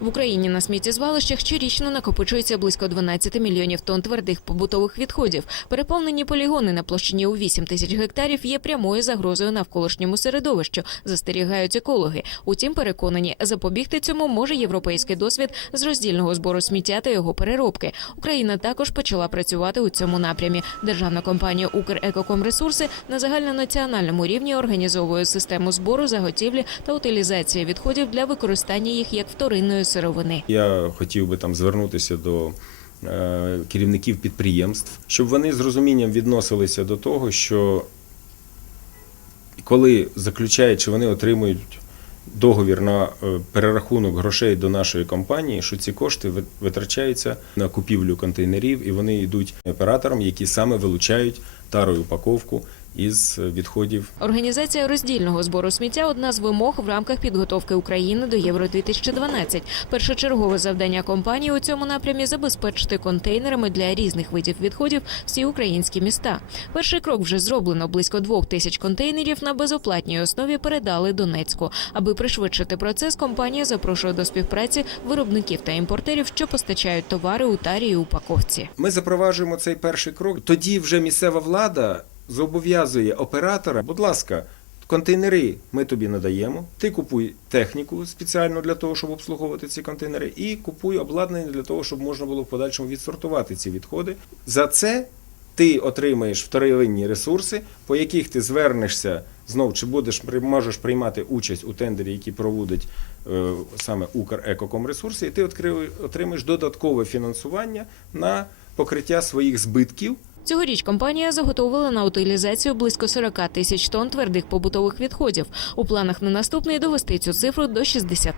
В Україні на сміттєзвалищах щорічно накопичується близько 12 мільйонів тонн твердих побутових відходів. Переповнені полігони на площині у 8 тисяч гектарів є прямою загрозою навколишньому середовищу, застерігають екологи. Утім, переконані, запобігти цьому може європейський досвід з роздільного збору сміття та його переробки. Україна також почала працювати у цьому напрямі. Державна компанія «Укрекокомресурси» на загальнонаціональному рівні організовує систему збору, заготівлі та утилізації відходів для використання їх як вторинної сировини. Я хотів би там звернутися до е, керівників підприємств, щоб вони з розумінням відносилися до того, що коли заключають, чи вони отримують договір на е, перерахунок грошей до нашої компанії, що ці кошти витрачаються на купівлю контейнерів, і вони йдуть операторам, які саме вилучають тарою упаковку із відходів Організація роздільного збору сміття одна з вимог в рамках підготовки України до Євро 2012 Першочергове завдання компанії у цьому напрямі забезпечити контейнерами для різних видів відходів всі українські міста. Перший крок вже зроблено. Близько двох тисяч контейнерів на безоплатній основі передали Донецьку. Аби пришвидшити процес, компанія запрошує до співпраці виробників та імпортерів, що постачають товари у тарі і упаковці. Ми запроваджуємо цей перший крок. Тоді вже місцева влада зобов'язує оператора, будь ласка, контейнери ми тобі надаємо. Ти купуй техніку спеціально для того, щоб обслуговувати ці контейнери, і купуй обладнання для того, щоб можна було в подальшому відсортувати ці відходи. За це ти отримаєш вторинні ресурси, по яких ти звернешся знов, чи будеш можеш приймати участь у тендері, які проводить е, саме Укрекокомресурси, і ти отримаєш додаткове фінансування на покриття своїх збитків. Цьогоріч компанія заготовила на утилізацію близько 40 тисяч тонн твердих побутових відходів. У планах на наступний довести цю цифру до 60.